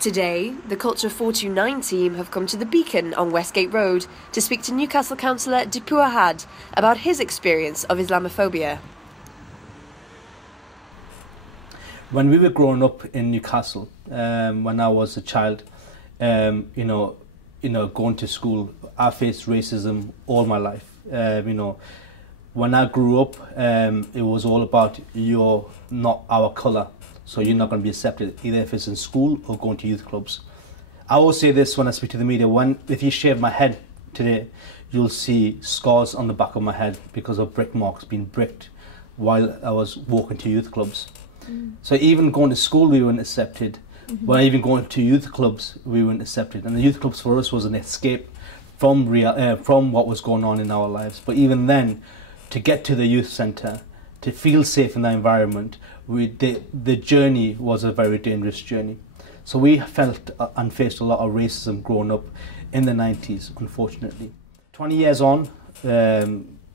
Today, the Culture 429 team have come to the Beacon on Westgate Road to speak to Newcastle councillor Dipu Ahad about his experience of Islamophobia. When we were growing up in Newcastle, when I was a child, going to school, I faced racism all my life. When I grew up, it was all about you're not our colour, so you're not going to be accepted, either if it's in school or going to youth clubs. I always say this when I speak to the media, if you shave my head today, you'll see scars on the back of my head because of brick marks being bricked while I was walking to youth clubs. So even going to school, we weren't accepted. When even going to youth clubs, we weren't accepted. And the youth clubs for us was an escape from what was going on in our lives. But even then, to get to the youth centre, to feel safe in that environment, the journey was a very dangerous journey. So we felt and faced a lot of racism growing up in the 90s, unfortunately. 20 years on,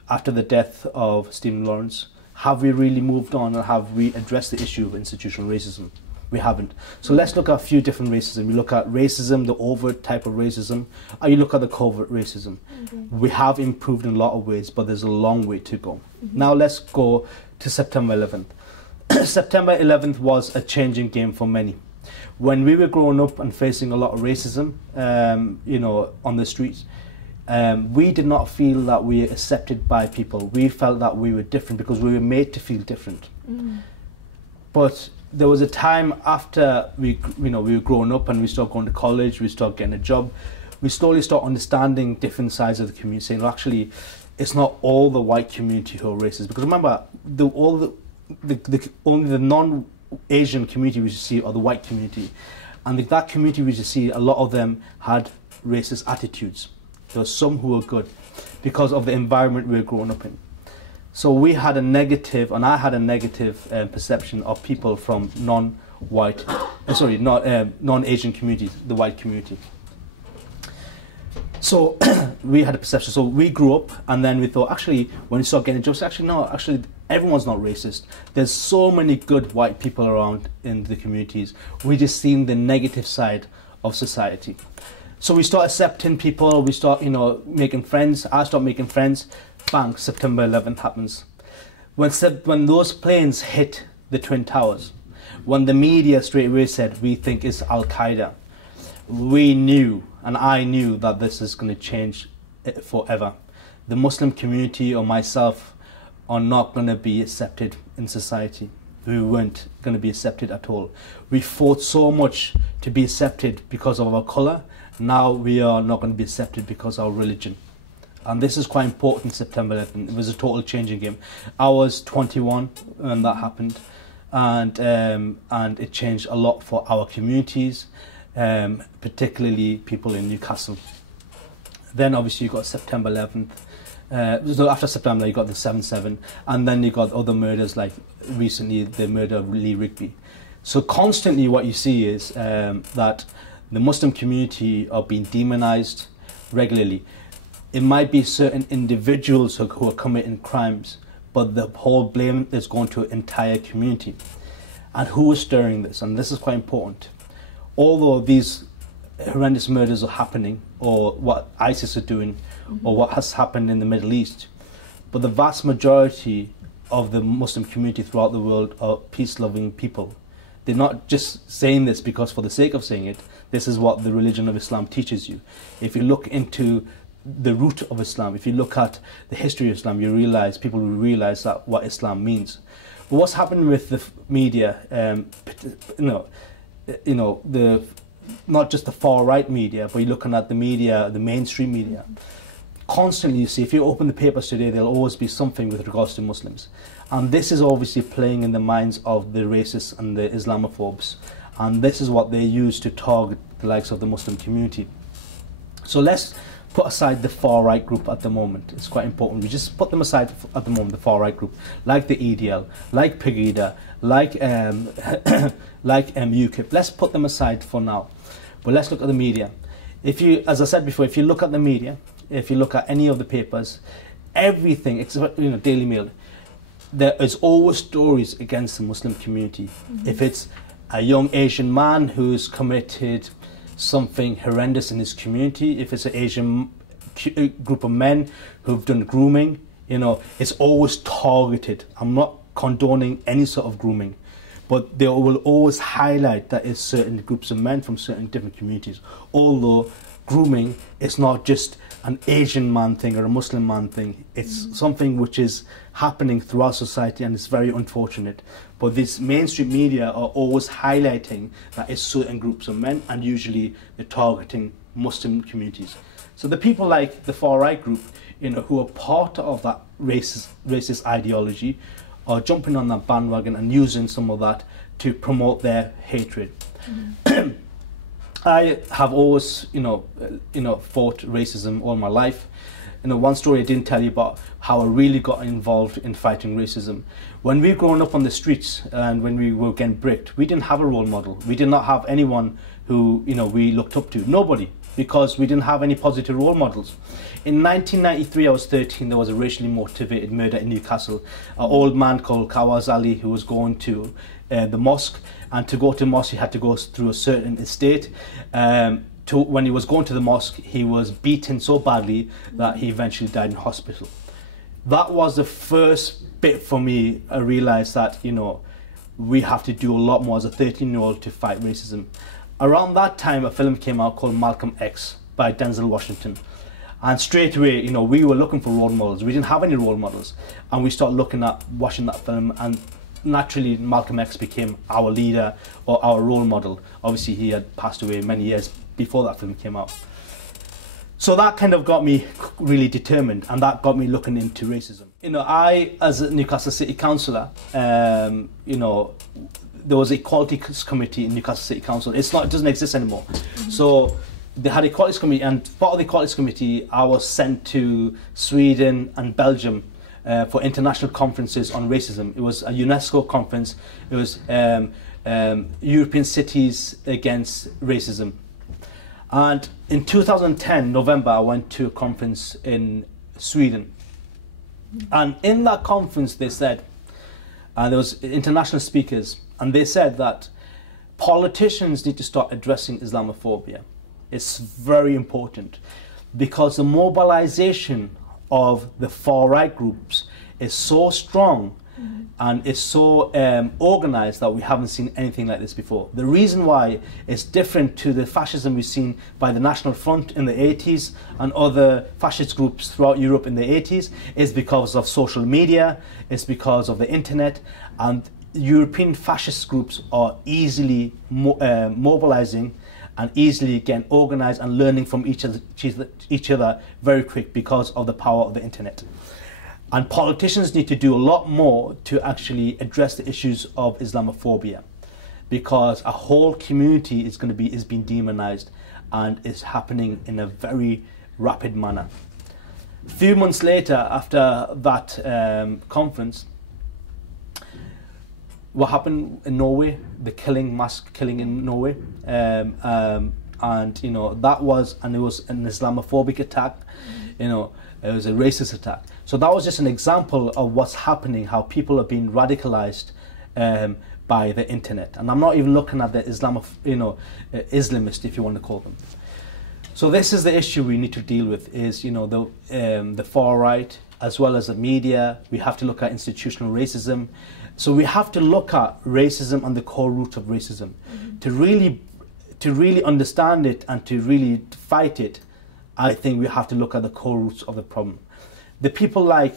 after the death of Stephen Lawrence, have we really moved on, or have we addressed the issue of institutional racism? We haven't. So let's look at a few different racism. We look at racism, the overt type of racism, or you look at the covert racism. We have improved in a lot of ways, but there's a long way to go. Now let's go to September 11th. September 11th was a changing game for many. When we were growing up and facing a lot of racism, on the streets, we did not feel that we were accepted by people. We felt that we were different because we were made to feel different. But there was a time after we were growing up and we started going to college, we started getting a job, we slowly start understanding different sides of the community, saying, well, actually, it's not all the white community who are racist. Because remember, only the non-Asian community we see are the white community. And that community we see, a lot of them had racist attitudes. There were some who were good because of the environment we were growing up in. So we had a negative, and I had a negative perception of people from non-Asian communities, the white community. So we had a perception. So we grew up, and then we thought, actually, when we started getting jobs, actually, everyone's not racist. There's so many good white people around in the communities. We just seen the negative side of society. So we start accepting people, we start, making friends. I start making friends. Bang, September 11th happens. When those planes hit the Twin Towers, when the media straight away said, we think it's Al-Qaeda, we knew, and I knew, that this is going to change forever. The Muslim community or myself are not going to be accepted in society. We weren't going to be accepted at all. We fought so much to be accepted because of our colour. Now we are not going to be accepted because of our religion. And this is quite important, September 11th. It was a total changing game. I was 21 when that happened, and it changed a lot for our communities, particularly people in Newcastle. Then obviously you got September 11th. After September you got the 7/7, and then you got other murders, like recently the murder of Lee Rigby. So constantly what you see is that the Muslim community are being demonized regularly. It might be certain individuals who are committing crimes, but the whole blame is going to an entire community. And who is stirring this? And this is quite important. Although these horrendous murders are happening, or what ISIS are doing, or what has happened in the Middle East, but the vast majority of the Muslim community throughout the world are peace-loving people. They're not just saying this because for the sake of saying it. This is what the religion of Islam teaches you. If you look into the root of Islam, if you look at the history of Islam, people will realize that what Islam means. But what's happening with the media, not just the far right media, but you're looking at the media, the mainstream media. Constantly, you see, if you open the papers today, there'll always be something with regards to Muslims. And this is obviously playing in the minds of the racists and the Islamophobes. And this is what they use to target the likes of the Muslim community. So let's put aside the far right group at the moment. It's quite important. We just put them aside at the moment, the far right group, like the EDL, like Pegida, like UKIP. Let's put them aside for now. But let's look at the media. As I said before, if you look at the media, if you look at any of the papers, everything, except Daily Mail, there is always stories against the Muslim community. If it's a young Asian man who's committed something horrendous in his community, if it's an Asian group of men who've done grooming, it's always targeted. I'm not condoning any sort of grooming, but they will always highlight that it's certain groups of men from certain different communities. Although grooming is not just an Asian man thing or a Muslim man thing, it's something which is happening throughout society, and it's very unfortunate. But this mainstream media are always highlighting that it's certain groups of men, and usually they're targeting Muslim communities. So the people like the far right group, who are part of that racist ideology, are jumping on that bandwagon and using some of that to promote their hatred. I have always, fought racism all my life. One story I didn't tell you about how I really got involved in fighting racism. When we were growing up on the streets and when we were getting bricked, we didn't have a role model. We did not have anyone who, we looked up to. Nobody, because we didn't have any positive role models. In 1993, I was 13, there was a racially motivated murder in Newcastle. An old man called Kawaz Ali, who was going to the mosque, and to go to the mosque, he had to go through a certain estate. When he was going to the mosque, he was beaten so badly that he eventually died in hospital. That was the first bit for me. I realised that, we have to do a lot more as a 13-year-old to fight racism. Around that time, a film came out called Malcolm X by Denzel Washington. And straight away, we were looking for role models. We didn't have any role models. And we started watching that film, and naturally Malcolm X became our leader or our role model. Obviously, he had passed away many years before that film came out. So that kind of got me really determined, and that got me looking into racism. I, as a Newcastle City Councillor, there was an Equalities Committee in Newcastle City Council. It doesn't exist anymore. So they had an Equalities Committee, and part of the Equalities Committee, I was sent to Sweden and Belgium for international conferences on racism. It was a UNESCO conference. It was European Cities Against Racism. And in 2010, November, I went to a conference in Sweden. And in that conference, they said, there was international speakers, and they said that politicians need to start addressing Islamophobia. It's very important, because the mobilization of the far-right groups is so strong and is so organized that we haven't seen anything like this before. The reason why it's different to the fascism we've seen by the National Front in the 80s and other fascist groups throughout Europe in the 80s is because of social media, it's because of the internet, and European fascist groups are easily mobilizing and easily getting organized and learning from each other very quick because of the power of the internet. And politicians need to do a lot more to actually address the issues of Islamophobia, because a whole community is being demonized, and is happening in a very rapid manner. A few months later, after that conference, what happened in Norway, the mass killing in Norway, and that was, and it was an Islamophobic attack, it was a racist attack. So that was just an example of what's happening, how people are being radicalized by the internet. And I'm not even looking at the Islamist, if you want to call them. So this is the issue we need to deal with, is the far right as well as the media. We have to look at institutional racism. So we have to look at racism and the core roots of racism to really understand it and to really fight it. I think we have to look at the core roots of the problem. The people like,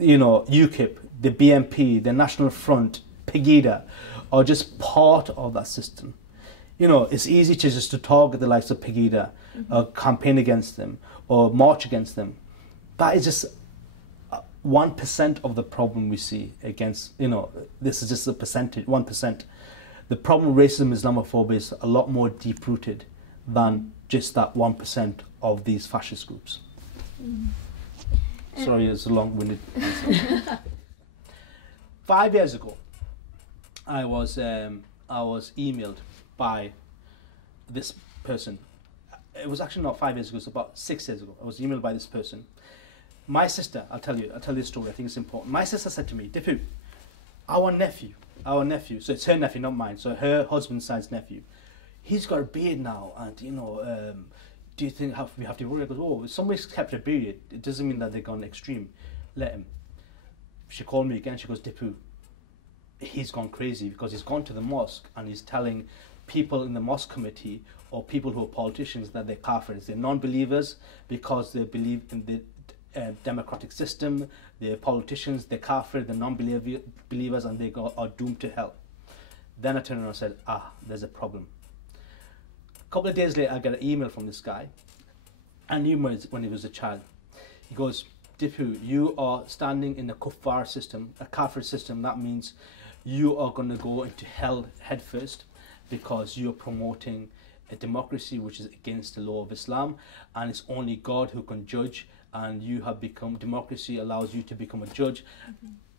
UKIP, the BNP, the National Front, Pegida, are just part of that system. It's easy to target the likes of Pegida, or campaign against them, or march against them. That is just 1% of the problem we see against, this is just a percentage, 1%. The problem with racism and Islamophobia is a lot more deep-rooted than just that 1% of these fascist groups. Sorry, it's a long-winded answer. 5 years ago, I was emailed by this person. It was actually not 5 years ago, it was about 6 years ago. I was emailed by this person. My sister, I'll tell you the story, I think it's important. My sister said to me, Dipu, our nephew, so it's her nephew, not mine, so her husband's side's nephew, he's got a beard now, and do you think we have to worry? I goes, oh, if somebody's kept a beard, it doesn't mean that they've gone extreme. Let him. She called me again, she goes, Dipu, he's gone crazy because he's gone to the mosque and he's telling people in the mosque committee or people who are politicians that they're kafirs, they're non-believers because they believe in the democratic system, they're politicians, they're kafir, they're non-believers, and they are doomed to hell. Then I turned around and said, there's a problem. A couple of days later, I got an email from this guy. I knew him when he was a child. He goes, Dipu, you are standing in a kuffar system, a kafir system. That means you are going to go into hell head first because you're promoting a democracy which is against the law of Islam, and it's only God who can judge, and you have become, democracy allows you to become a judge.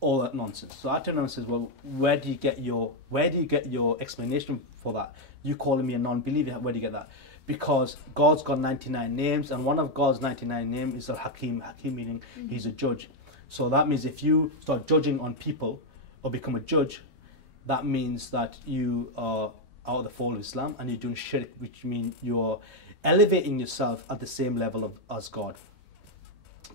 All that nonsense. So I turned around and says, well, where do you get your explanation for that? You calling me a non-believer, where do you get that? Because God's got 99 names, and one of God's 99 names is Al-Hakim. Hakim meaning he's a judge. So that means if you start judging on people or become a judge, that means that you are out of the fold of Islam and you're doing shirk, which means you're elevating yourself at the same level as God.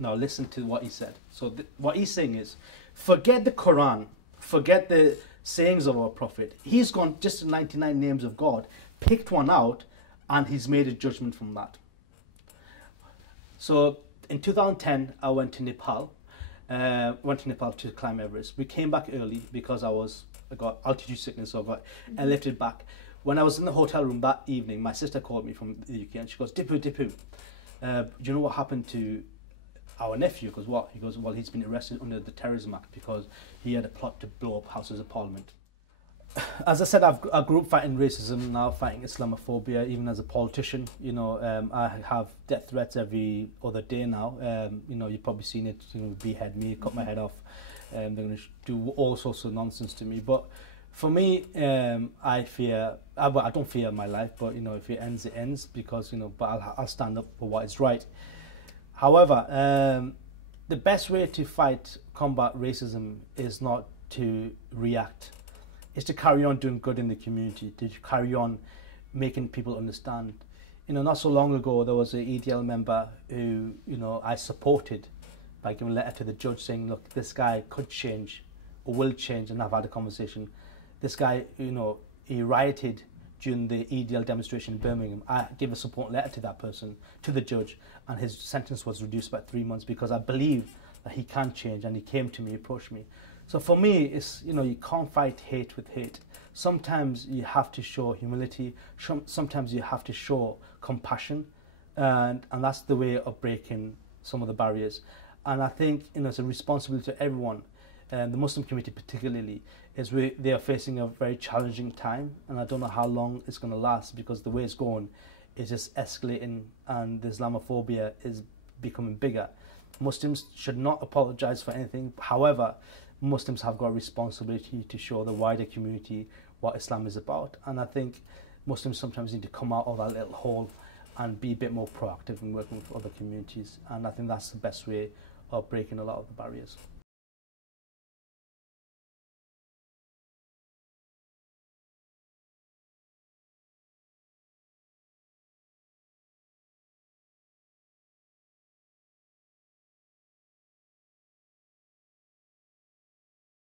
Now listen to what he said. So what he's saying is, forget the Quran, forget the sayings of our Prophet. He's gone just to 99 names of God, picked one out, and he's made a judgment from that. So in 2010, I went to Nepal. To climb Everest. We came back early because I got altitude sickness, so I got airlifted back. When I was in the hotel room that evening, my sister called me from the UK and she goes, Dipu, do you know what happened to our nephew? Because what? He goes, well, he's been arrested under the Terrorism Act because he had a plot to blow up Houses of Parliament. As I said, I grew up fighting racism, now fighting Islamophobia, even as a politician. I have death threats every other day now. You've probably seen it, behead me, cut my head off. They're going to do all sorts of nonsense to me. But for me, I don't fear my life, but, if it ends, it ends, because, but I'll stand up for what is right. However, the best way to combat racism is not to react. Is to carry on doing good in the community, to carry on making people understand. Not so long ago, there was an EDL member who, I supported by giving a letter to the judge saying, look, this guy could change or will change, and I've had a conversation. This guy, he rioted during the EDL demonstration in Birmingham. I gave a support letter to that person, to the judge, and his sentence was reduced by 3 months because I believe that he can change, and he came to me, approached me. So for me, it's, you can't fight hate with hate. Sometimes you have to show humility. Sometimes you have to show compassion. And that's the way of breaking some of the barriers. And I think, it's a responsibility to everyone, the Muslim community particularly, they are facing a very challenging time. And I don't know how long it's going to last, because the way it's going is just escalating and the Islamophobia is becoming bigger. Muslims should not apologize for anything. However, Muslims have got a responsibility to show the wider community what Islam is about. And I think Muslims sometimes need to come out of that little hole and be a bit more proactive in working with other communities. And I think that's the best way of breaking a lot of the barriers.